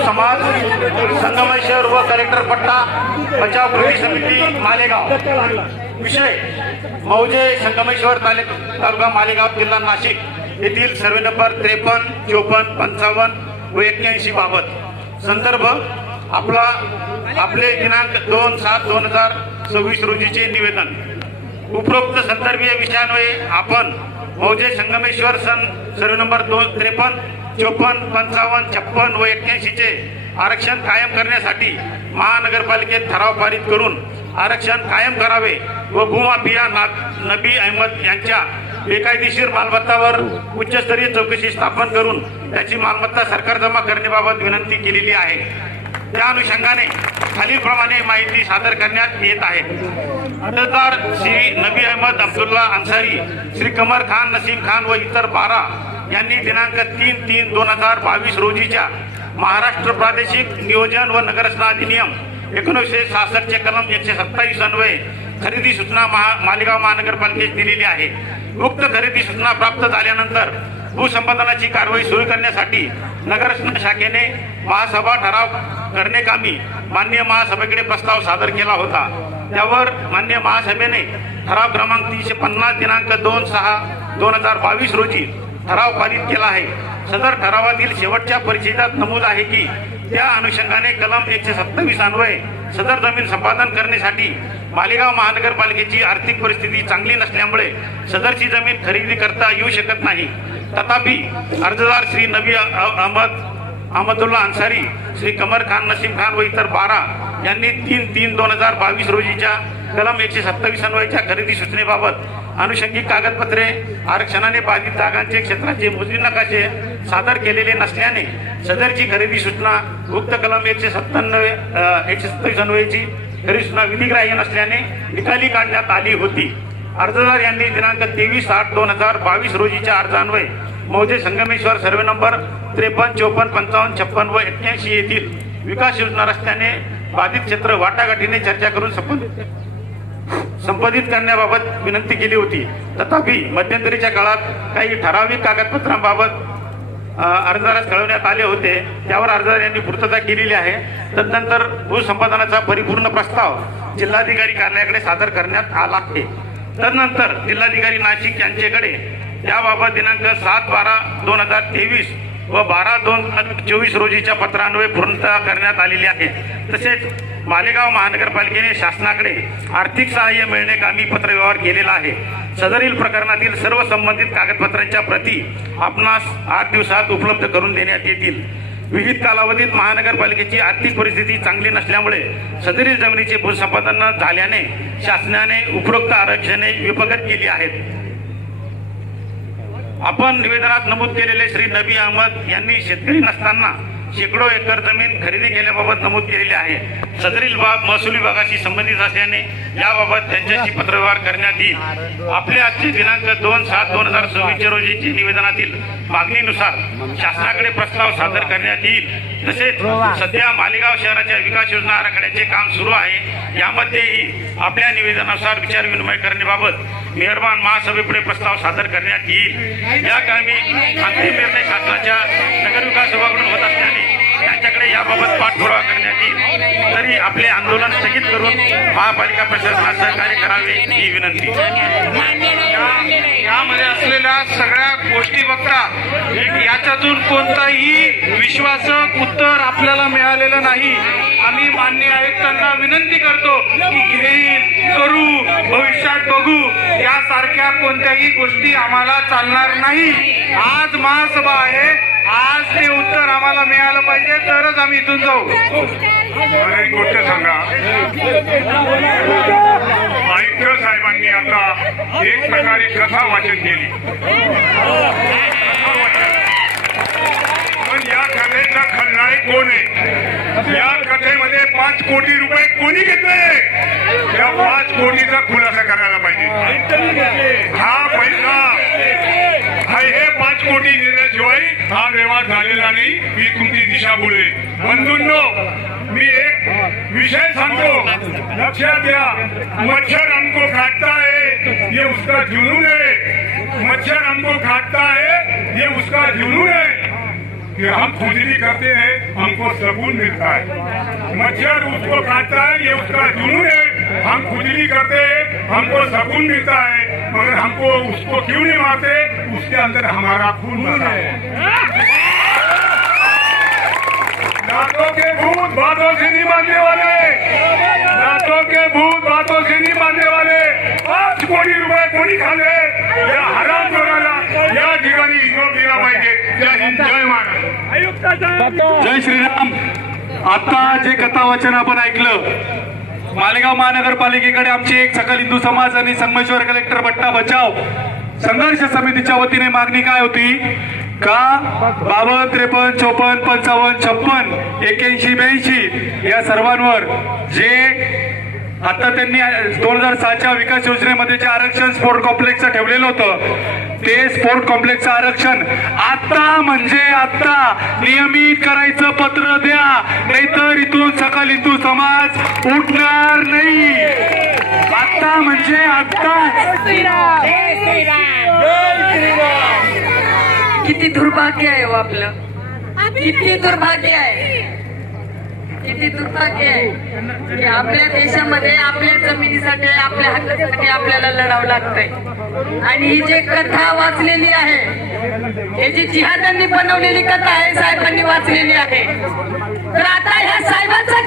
समाज संगमेश्वर व कलेक्टर पट्टा बचाव कृती समिती मालेगाव. विषय मौजे संगमेश्वर तालुका मालेगाव जिल्हा नाशिक येथील सर्वे नंबर 53, 54, 55 व 81 बाबत. संदर्भ आपले दिनांक 2/7/2026 रोजीचे निवेदन. उपरोक्त संदर्भीय विषयान्वये आपण मौजे संगमेश्वर सर्वे नंबर 53, 54, 55, 56 व 81 चे आरक्षण कायम करण्यासाठी महानगरपालिकेत ठराव पारित करून आरक्षण कायम करावे व भूमाफिया नबी अहमद यांच्या बेकायदेशीर मालमत्तावर उच्चस्तरीय चौकशी स्थापन करून त्याची मालमत्ता सरकार जमा करण्याबाबत विनंती केलेली आहे. त्या अनुषंगाने खालीलप्रमाणे माहिती सादर करण्यात येत आहे. अर्जदार श्री नबी अहमद अब्दुल्ला अन्सारी, श्री कमर खान, नसीम खान व इतर 12 यांनी दिनांक 3/3/2022 रोजीच्या महाराष्ट्र प्रादेशिक नियोजन व नगररचना अधिनियम 1966 चे कलम 127 अन्वये खरेदी सूचना मालेगाव महानगरपालिकेस दिलेली आहे. उक्त खरेदी सूचना प्राप्त झाल्यानंतर भूसंपादनाची कारवाई सुरू करण्यासाठी नगररचना शाखेने महासभा ठराव करण्याकामी माननीय महासभेकडे प्रस्ताव सादर केला होता. त्यावर माननीय महासभेने ठराव क्रमांक 350 दिनांक 2/6/2022 रोजी ठराव पारित केला आहे. सदर ठरावातील शेवटच्या परिच्छेदात नमूद आहे की त्या अनुषंगाने कलम 127 अन्वये सदर जमीन संपादन करण्यासाठी मालेगाव महानगरपालिकेची आर्थिक परिस्थिती चांगली नसल्यामुळे सदरची जमीन खरेदी करता येऊ शकत नाही. तथापि अर्जदार श्री नबी अहमदुल्ला अन्सारी, श्री कमर खान, नसीम खान व इतर 12 यांनी 3/3/2022 रोजीच्या कलम 127 अन्वयेच्या खरेदी सूचनेबाबत अनुषंगिक कागदपत्रे, आरक्षणाने बाधित जागांचे क्षेत्राचे मोजणी नकाशे सादर केलेले नसल्याने सदरची खरेदी सूचना उक्त कलम 127 अन्वयेची खरेदी सूचना विधिग्राह्य नसल्याने निकाली काढण्यात आली होती. अर्जदार यांनी दिनांक 23/8/2022 रोजीच्या अर्जान्वये मौजे संगमेश्वर सर्वे नंबर 53, 54, 55, 56 व 81 येथील विकास योजना रस्त्याने बाधित क्षेत्र वाटाघाटीने चर्चा करून संपादित करण्याबाबत विनंती केली होती. तथापि मध्यंतरीच्या काळात काही ठराविक कागदपत्रांबाबत अर्जदारास कळवण्यात आले होते. त्यावर अर्जदार यांनी पूर्तता केलेली आहे. तदनंतर भूसंपादनाचा परिपूर्ण प्रस्ताव जिल्हाधिकारी कार्यालयाकडे सादर करण्यात आला आहे. तदनंतर जिल्हाधिकारी नाशिक यांच्याकडे याबाबत दिनांक 7/12/2023 व 12/2/2024 रोजीच्या पत्रान्वये पूर्तता करण्यात आलेली आहे. तसेच मालेगाव महानगरपालिकेने शासनाकडे आर्थिक सहाय्य मिळण्याकामी पत्रव्यवहार केलेला आहे. सदरील प्रकरणातील सर्व संबंधित कागदपत्रांच्या प्रती आपणास 8 दिवसात उपलब्ध करून देण्यात येतील. विविध कालावधीत महानगरपालिकेची आर्थिक परिस्थिती चांगली नसल्यामुळे सदरील जमिनीचे भूसंपादन झाल्याने शासनाने उपरोक्त आरक्षणे विफगत केली आहेत. आपण निवेदनात नमूद केलेले श्री नबी अहमद यांनी शेतकरी नसताना शेकडो एकर जमीन खरेदी केल्याबाबत नमूद केलेले आहे. सदरील बाब महसूल विभागाशी संबंधित असल्याने याबाबत त्यांच्याशी पत्रव्यवहार करण्यात येईल. आपले आजचे दिनांक 2/7/2026 रोजीचे निवेदनातील मागणीनुसार शासनाकडे प्रस्ताव सादर करण्यात येईल. तसेच सध्या मालेगाव शहराच्या विकास योजना आराखड्याचे काम सुरू आहे. यामध्येही आपल्या निवेदनानुसार विचार विनिमय करण्याबाबत मेहरबान महासभेपुढे प्रस्ताव सादर करण्यात येईल. या कामी अंतिम निर्णय शासनाच्या नगरविकास विभागाकडून होत असल्याने त्यांच्याकडे याबाबत पाठपुरावा करण्यात येईल. तरी आपले आंदोलन स्थगित करून महापालिका प्रशासनास सहकार्य करावे ही विनंती. यामध्ये असलेल्या सगळ्या गोष्टी बघता याच्यातून कोणताही विश्वासक उत्तर आपल्याला मिळालेलं नाही. आम्ही मान्य आयुक्तांना विनंती करतो की घेईल, करू, भविष्यात बघू यासारख्या कोणत्याही गोष्टी आम्हाला चालणार नाही. आज महासभा आहे, आज ते उत्तर आम्हाला मिळालं पाहिजे तरच आम्ही इथून जाऊ. एक गोष्ट सांगा, आयुक्त साहेबांनी आता एक प्रकारे कथा वाचन केली. पण या कथेचा खलनायक कोण आहे? या कथेमध्ये 5 कोटी रुपये कोणी घेतले? या 5 कोटीचा खुलासा करायला पाहिजे. हा पैसा हे 5 कोटी देण्याशिवाय हा व्यवहार झालेला नाही ही तुमची दिशाभूल आहे. बंधूंनो, मी एक विषय सांगतो, लक्षात घ्या. मच्छर हमको काटता है ये उसका जुनून है. मच्छर हमको काटता है ये उसका जुनून है. कि हम खुजली करते हैं, हमको सुकून मिलता है। मच्छर उसको काटता है, ये उसका जुनून है। हम खुजली करते हैं, हमको सुकून मिलता है, मगर हमको उसको क्यों नहीं मारते? उसके अंदर हमारा खून बसा है। दांतों के भूत बातों से नहीं मानने वाले, दांतों के भूत बातों से नहीं मानने वाले। 5 कोटी रुपये कोणी खाल्ले या हराम करायला या ठिकाणी हिशोब दिला पाहिजे। जय हिंद, जय महाराष्ट्र। जय श्रीराम. आता जे कथा वाचन आपण ऐकलं, मालेगाव महानगरपालिकेकडे आमची एक सकल हिंदू समाज आणि संगमेश्वर कलेक्टर पट्टा बचाव संघर्ष समितीच्या वतीने मागणी काय होती का 52, 53, 54, 55, 56, 81, 82 या सर्वांवर जे आता त्यांनी 2006च्या विकास योजनेमध्ये जे आरक्षण स्पोर्ट कॉम्प्लेक्सचं ठेवलेलं होतं, ते स्पोर्ट कॉम्प्लेक्सचं आरक्षण आता म्हणजे आता नियमित करायचं पत्र द्या, नाहीतर इथून सकल हिंदू समाज उठणार नाही. आता म्हणजे आता. किती दुर्भाग्य आहे हो आपलं, किती दुर्भाग्य आहे, किती दुर्भाग्य आहे की आपल्या देशामध्ये आपल्या जमिनीसाठी आपल्या हक्कासाठी आपल्याला लढावं लागतंय. आणि ही जी कथा वाचलेली आहे, हे जी जिहादांनी बनवलेली कथा आहे, साहेबांनी वाचलेली आहे, तर आता ह्या साहेबांचा